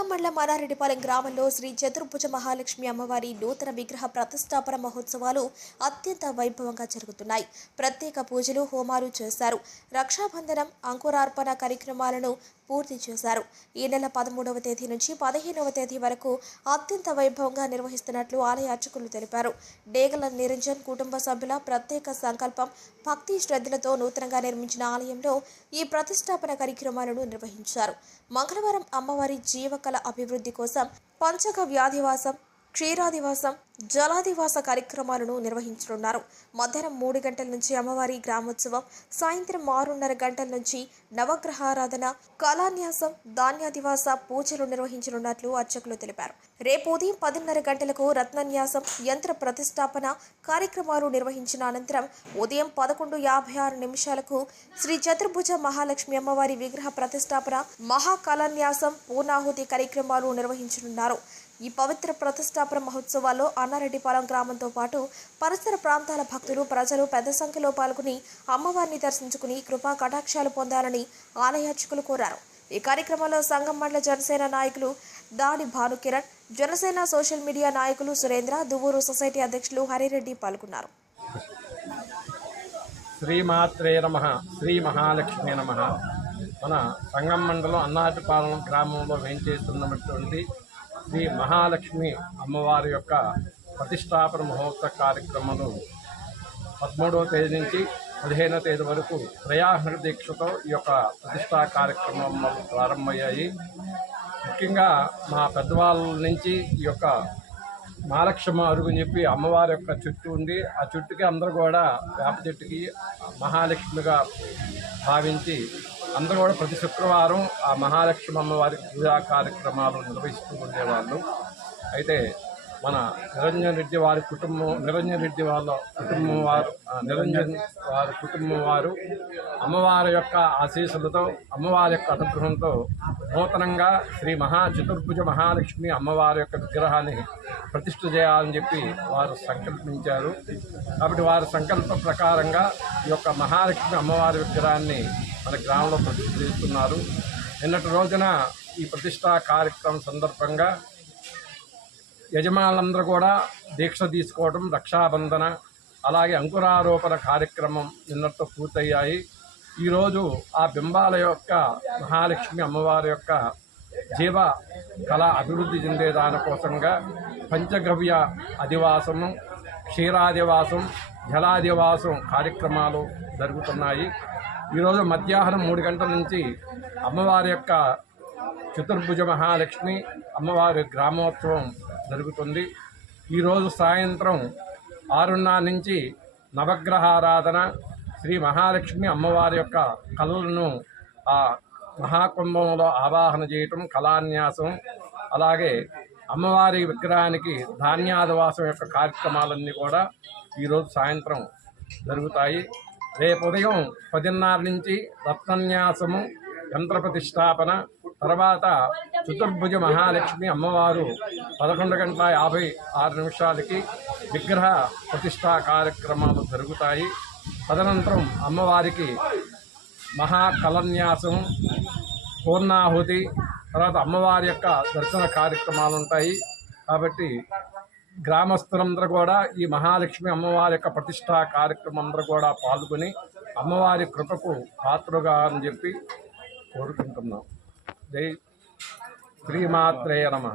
సంగం మండలం మానారెడ్డిపాలెం గ్రామంలో శ్రీ చతుర్భుజ మహాలక్ష్మి అమ్మవారి నూతన విగ్రహ ప్రతిష్టాపన మహోత్సవాలు అత్యంత వైభవంగా జరుగుతున్నాయి. ప్రత్యేక పూజలు, హోమాలు చేశారు. రక్షాబంధనం, అంకురార్పణ కార్యక్రమాలను పూర్తి చేశారు. ఈ నెల 13వ తేదీ నుంచి 15వ తేదీ వరకు అత్యంత వైభవంగా నిర్వహిస్తున్నట్లు ఆలయ అర్చకులు తెలిపారు. డేగల నిరంజన్ కుటుంబ సభ్యుల ప్రత్యేక సంకల్పం, భక్తి శ్రద్ధలతో నూతనంగా నిర్మించిన ఆలయంలో ఈ ప్రతిష్టాపన కార్యక్రమాలను నిర్వహించారు. మంగళవారం అమ్మవారి జీవకళ అభివృద్ధి కోసం పంచక వ్యాధివాసం, క్షీరాదివాసం, జలాదివాస కార్యక్రమాలను నిర్వహించనున్నారు. మధ్యాహ్నం 3 గంటల నుంచి అమ్మవారి గ్రామోత్సవం, సాయంత్రం 6:30 గంటల నుంచి నవగ్రహారాధన, కళాన్యాసం, ధాన్యాదివాస పూజలు నిర్వహించనున్నట్లు అర్చకులు తెలిపారు. రేపు ఉదయం 10:30 గంటలకు రత్నన్యాసం, యంత్ర ప్రతిష్టాపన కార్యక్రమాలు నిర్వహించిన అనంతరం ఉదయం 11:56 నిమిషాలకు శ్రీ చతుర్భుజ మహాలక్ష్మి అమ్మవారి విగ్రహ ప్రతిష్టాపన, మహాకళాన్యాసం, పూర్ణాహుతి కార్యక్రమాలు నిర్వహించనున్నారు. ఈ పవిత్ర ప్రతిష్టాపన మహోత్సవాల్లో అన్నారెడ్డిపాలెం గ్రామంతో పాటు పరిసర ప్రాంతాల భక్తులు, ప్రజలు పెద్ద సంఖ్యలో పాల్గొని అమ్మవారిని దర్శించుకుని కృపా కటాక్షాలు పొందాలని ఆలయ అర్చకులు కోరారు. ఈ కార్యక్రమంలో సంగం మండల జనసేన నాయకులు దాడి భానుకిరణ్, జనసేన సోషల్ మీడియా నాయకులు సురేంద్ర, దువ్వూరు సొసైటీ అధ్యక్షులు హరిరెడ్డి పాల్గొన్నారు. శ్రీమాత్రే నమః, శ్రీ మహాలక్ష్మి నమః. మన సంగం మండలం అన్నారెడ్డిపాలెం గ్రామంలో వేంచేస్తున్నటువంటి శ్రీ మహాలక్ష్మి అమ్మవారి యొక్క ప్రతిష్టాపన మహోత్సవ కార్యక్రమాలు 13వ తేదీ నుంచి 15వ తేదీ వరకు త్రయాహర దీక్షతో ఈ యొక్క ప్రతిష్టా కార్యక్రమాలు ప్రారంభమయ్యాయి. ముఖ్యంగా మా పెద్దవాళ్ళ నుంచి ఈ యొక్క మహాలక్ష్మి అరుగుని చెప్పి అమ్మవారి యొక్క చుట్టూ ఉంది. ఆ చుట్టుకి అందరూ కూడా వేప చెట్టుకి మహాలక్ష్మిగా భావించి అందరూ కూడా ప్రతి శుక్రవారం ఆ మహాలక్ష్మి అమ్మవారి పూజా కార్యక్రమాలు నిర్వహిస్తూ ఉండేవాళ్ళు. అయితే మన నిరంజన్ రెడ్డి వారి కుటుంబం వారు అమ్మవారి యొక్క ఆశీస్సులతో, అమ్మవారి యొక్క అనుగ్రహంతో నూతనంగా శ్రీ చతుర్భుజ మహాలక్ష్మి అమ్మవారి యొక్క విగ్రహాన్ని ప్రతిష్ఠ చేయాలని చెప్పి వారు సంకల్పించారు. కాబట్టి వారి సంకల్ప ప్రకారంగా ఈ యొక్క మహాలక్ష్మి అమ్మవారి విగ్రహాన్ని మన గ్రామంలో ప్రతిష్ఠ చేస్తున్నారు. నిన్నటి రోజున ఈ ప్రతిష్టా కార్యక్రమం సందర్భంగా యజమానులందరూ కూడా దీక్ష తీసుకోవడం, రక్షాబంధన, అలాగే అంకురారోపణ కార్యక్రమం నిన్నటితో పూర్తయ్యాయి. ఈరోజు ఆ బింబాల యొక్క మహాలక్ష్మి అమ్మవారి యొక్క జీవ కళ అభివృద్ధి చెందే దానికోసంగా పంచగవ్య అధివాసము, క్షీరాదివాసం, జలాదివాసం కార్యక్రమాలు జరుగుతున్నాయి. ఈరోజు మధ్యాహ్నం 3 గంటల నుంచి అమ్మవారి యొక్క చతుర్భుజ మహాలక్ష్మి అమ్మవారి గ్రామోత్సవం జరుగుతుంది. ఈరోజు సాయంత్రం 6:30 నుంచి నవగ్రహారాధన, శ్రీ మహాలక్ష్మి అమ్మవారి యొక్క కళలను ఆ మహాకుంభంలో ఆవాహన చేయటం, కళాన్యాసం, అలాగే అమ్మవారి విగ్రహానికి ధాన్యాదివాసం యొక్క కార్యక్రమాలన్నీ కూడా ఈరోజు సాయంత్రం జరుగుతాయి. రేపు ఉదయం 10:30 నుంచి రత్నన్యాసము, యంత్ర ప్రతిష్టాపన, తర్వాత చతుర్భుజ మహాలక్ష్మి అమ్మవారు 11:56 విగ్రహ ప్రతిష్టా కార్యక్రమాలు జరుగుతాయి. తదనంతరం అమ్మవారికి మహాకళన్యాసం, పూర్ణాహుతి, తర్వాత అమ్మవారి యొక్క దర్శన కార్యక్రమాలు ఉంటాయి. కాబట్టి గ్రామస్తులందరూ కూడా ఈ మహాలక్ష్మి అమ్మవారి యొక్క ప్రతిష్టా కార్యక్రమం అందరూ కూడా పాల్గొని అమ్మవారి కృపకు పాత్రగా అని చెప్పి కోరుకుంటున్నాం. జై శ్రీమాత్రే నమః.